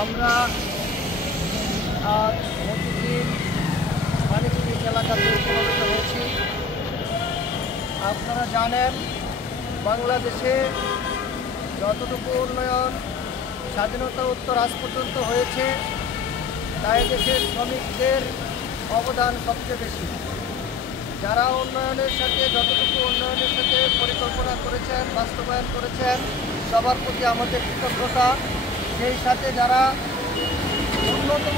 আমরা আজ মতিঝিল বাণিজ্যিক এলাকাতে উপনীত হয়েছি। আপনারা জানেন, বাংলাদেশে যতটুকু উন্নয়ন স্বাধীনতা উত্তর আজ পর্যন্ত হয়েছে, তাই দেশের শ্রমিকদের অবদান সবচেয়ে বেশি। যারা উন্নয়নের সাথে যতটুকু উন্নয়নের সাথে পরিকল্পনা করেছেন, বাস্তবায়ন করেছেন, সবার প্রতি আমাদের কৃতজ্ঞতা। সেই সাথে যারা ন্যূনতম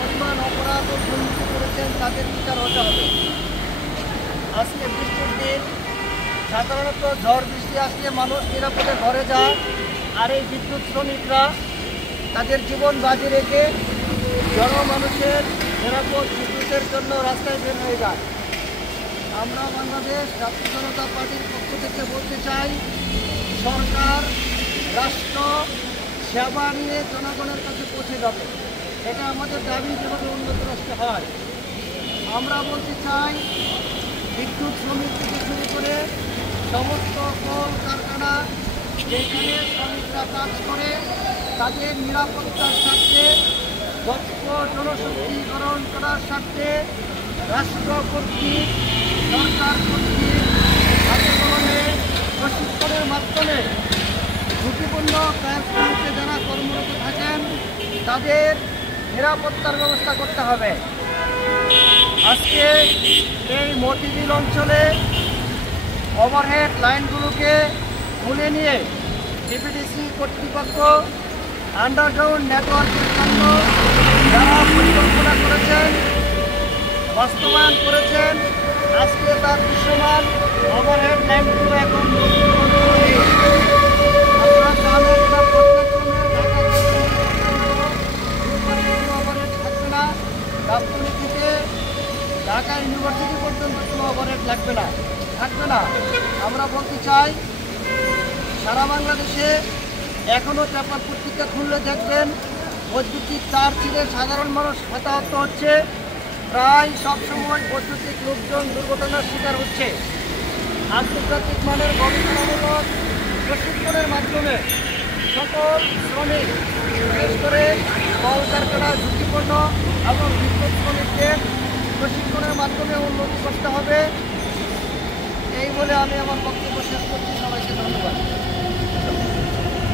পরিমাণ অপরাধ ও দুর্নীতি করেছেন, তাদের বিচার হতে হবে। আজকে বৃষ্টির দিন, সাধারণত ঝড় বৃষ্টি আসলে মানুষ নিরাপদে ঘরে যায়, আর এই বিদ্যুৎ শ্রমিকরা তাদের জীবন বাজি রেখে জনমানুষের নিরাপদ বিদ্যুতের জন্য রাস্তায় বের হয়ে যায়। আমরা বাংলাদেশ জাতীয় জনতা পার্টির পক্ষ থেকে বলতে চাই, সরকার রাষ্ট্র সেবা নিয়ে জনগণের কাছে পৌঁছে যাবে। এটা আমাদের দাবি, যেভাবে উন্নত রাষ্ট্র হয়। আমরা বলতে চাই, বিদ্যুৎ শ্রমিক থেকে শুরু করে সমস্ত কল কারখানা যেখানে শ্রমিকরা কাজ করে, তাদের নিরাপত্তার স্বার্থে, দক্ষ জনশক্তিকরণ করার স্বার্থে রাষ্ট্র কর্তৃক, সরকার কর্তৃক হাতে কলমে প্রশিক্ষণের মাধ্যমে ঝুঁকিপূর্ণ কাজগুলিতে যারা কর্মরত থাকেন, তাদের নিরাপত্তার ব্যবস্থা করতে হবে। আজকে এই মতিঝিল অঞ্চলে ওভারহেড লাইনগুলোকে খুলে নিয়ে ডিপিডিসি কর্তৃপক্ষ আন্ডারগ্রাউন্ড নেটওয়ার্কের জন্য যারা পরিকল্পনা করেছেন, বাস্তবায়ন করেছেন, আজকে তার দৃশ্যমান ওভারহেড লাইনগুলো এখন গাবতলী থেকে ঢাকা ইউনিভার্সিটি পর্যন্ত কোনো ওভারহেড থাকবে না। আমরা বলতে চাই, সারা বাংলাদেশে এখনও পেপার পত্রিকা খুললে দেখবেন বৈদ্যুতিক তার ছিঁড়ে সাধারণ মানুষ হতাহত হচ্ছে। প্রায় সবসময় বৈদ্যুতিক লোকজন দুর্ঘটনার শিকার হচ্ছে। আন্তর্জাতিক মানের গবেষণামূলক প্রশিক্ষণের মাধ্যমে সকল শ্রমিক, বিশেষ করে কল কারখানা ঝুঁকিপূর্ণ এবং বিদ্যুৎ শ্রমিকদের প্রশিক্ষণের মাধ্যমে উন্নতি করতে হবে। এই বলে আমি আমার বক্তব্য শেষ করছি। সবাইকে ধন্যবাদ।